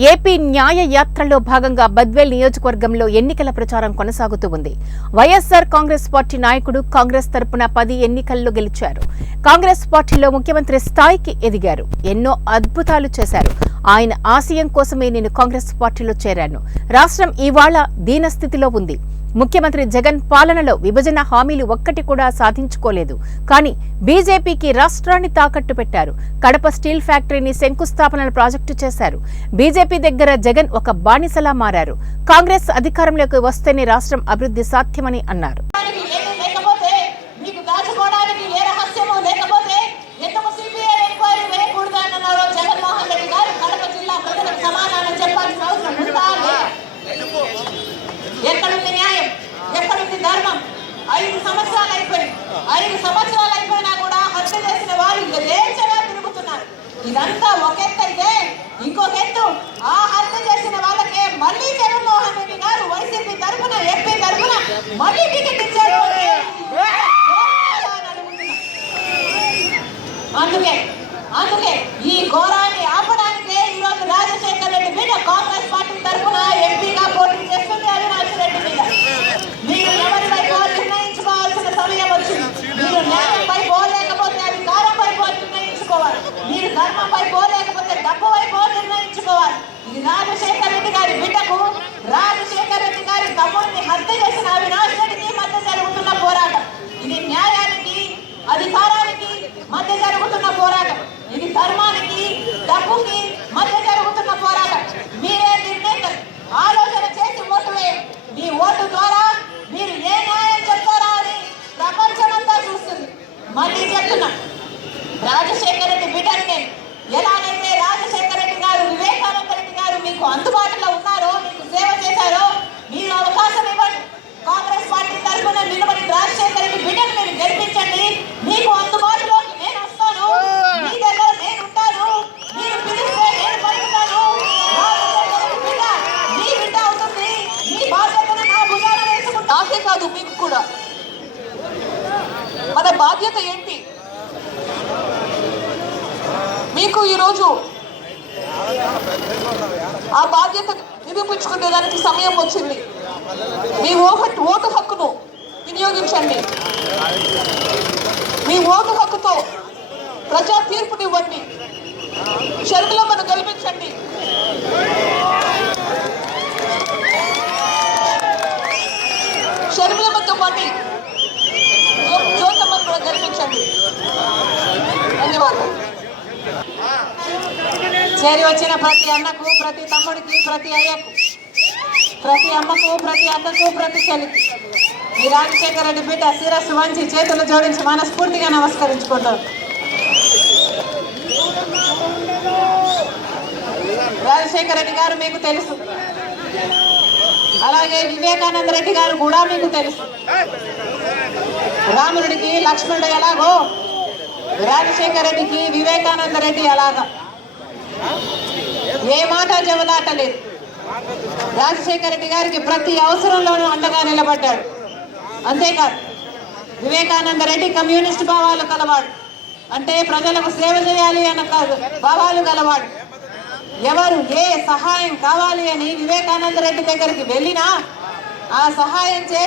AP న్యాయ యాత్రలో భాగంగా బద్వేల్ నియోజకవర్గంలో ఎన్నికల ప్రచారం కొనసాగుతూ ఉంది. వైఎస్సార్ కాంగ్రెస్ పార్టీ నాయకుడు కాంగ్రెస్ తరపున పది ఎన్నికల్లో గెలిచారు. కాంగ్రెస్ పార్టీలో ముఖ్యమంత్రి స్థాయికి ఎదిగారు. ఎన్నో అద్భుతాలు చేశారు. ఆయన ఆశయం కోసమే నేను కాంగ్రెస్ పార్టీలో చేరాను. రాష్ట్రం ఇవాళ దీనస్థితిలో ఉంది. ముఖ్యమంత్రి జగన్ పాలనలో విభజన హామీలు ఒక్కటి కూడా సాధించుకోలేదు. కానీ బీజేపీకి రాష్ట్రాన్ని తాకట్టు పెట్టారు. కడప స్టీల్ ఫ్యాక్టరీని శంకుస్థాపన ప్రాజెక్టు చేశారు. బీజేపీ దగ్గర జగన్ ఒక బానిసలా మారారు. కాంగ్రెస్ అధికారంలోకి వస్తేనే రాష్ట్రం అభివృద్ధి సాధ్యమని అన్నారు. ఐదు సంవత్సరాలు అయిపోయినా కూడా హత్య చేసిన వారు యథేచ్ఛగా తిరుగుతున్నారు ఇదంతా ఒక ఎత్తు అయితే ఇంకొక ఎత్తు ఆ హత్య చేసిన వాళ్ళకే మళ్ళీ జగన్మోహన్ రెడ్డి గారు వైసీపీ తరఫున ఎంపీ తరఫున మళ్ళీ టికెట్ ఇచ్చారు అంటే అని అడుగుతున్నాం. అందుకే అందుకే మీరు ధర్మంపై పోలేకపోతే డబ్బు వైపు నిర్ణయించుకోవాలి. ఇది రాజశేఖర రెడ్డి గారి బిడ్డకు రాజశేఖర రెడ్డి గారి తమ్ముడిని హత్య చేసిన అవినాష్ రెడ్డికి మధ్య జరుగుతున్న పోరాటం. ఇది న్యాయానికి అధికారానికి మధ్య జరుగుతున్న పోరాటం. ఇది ధర్మానికి డబ్బుకి మధ్య జరుగుతున్న పోరాటం మీరే నిర్ణేతలు ఆలోచన చేసి ఓటు వేయండి మీ ఓటు ద్వారా మీరు ఏ న్యాయం చెప్తారా అని ప్రపంచమంతా చూస్తుంది మళ్ళీ చెప్తున్నా రాజశేఖర రెడ్డి బిడ్డని నేను ఎలాగైతే రాజశేఖర రెడ్డి గారు వివేకానంద రెడ్డి గారు మీకు అందుబాటులో ఉన్నారో మీకు సేవ చేశారో మీరు అవకాశం ఇవ్వండి కాంగ్రెస్ పార్టీ తరఫున నిలబడి రాజశేఖర రెడ్డి బిడ్డను మీరు గెలిపించండి మీకు అందుబాటులోకి నేను వస్తాను మీ దగ్గర నేను ఉంటాను మీరు పిలిస్తే నేను పలుకుతాను రాజశేఖర రెడ్డి బిడ్డ మీ బిడ్డ అవుతుంది మీ బాధ్యతను నా భుజాన వేసుకుంటా నాకే కాదు మీకు కూడా. మన బాధ్యత ఏంటి? మీకు ఈరోజు ఆ బాధ్యత నిరూపించుకునే దానికి సమయం వచ్చింది. మీ ఓటు ఓటు హక్కును వినియోగించండి. మీ ఓటు హక్కుతో ప్రజా తీర్పునివ్వండి. షర్మిలమ్మను గెలిపించండి. చేరి వచ్చిన ప్రతి అన్నకు ప్రతి తమ్ముడికి ప్రతి అయ్యకు ప్రతి అమ్మకు ప్రతి అక్కకు ప్రతి చెల్లికి. ఈ రాజశేఖర రెడ్డి బిడ్డ శిరస్సు వంచి చేతులు జోడించి మనస్ఫూర్తిగా నమస్కరించుకుంటాం రాజశేఖర రెడ్డి గారు మీకు తెలుసు. అలాగే వివేకానంద రెడ్డి గారు కూడా మీకు తెలుసు. రాముడికి లక్ష్మణుడు ఎలాగో రాజశేఖర రెడ్డికి వివేకానంద రెడ్డి ఎలాగా ఏ మాట జవదాటలేదు రాజశేఖర రెడ్డి గారికి ప్రతి అవసరంలోనూ అండగా నిలబడ్డాడు. అంతేకాదు వివేకానంద రెడ్డి కమ్యూనిస్ట్ భావాలు కలవాడు. అంటే ప్రజలకు సేవ చేయాలి అన్న కాదు భావాలు గలవాడు ఎవరు ఏ సహాయం కావాలి అని వివేకానంద రెడ్డి దగ్గరికి వెళ్ళినా ఆ సహాయం చే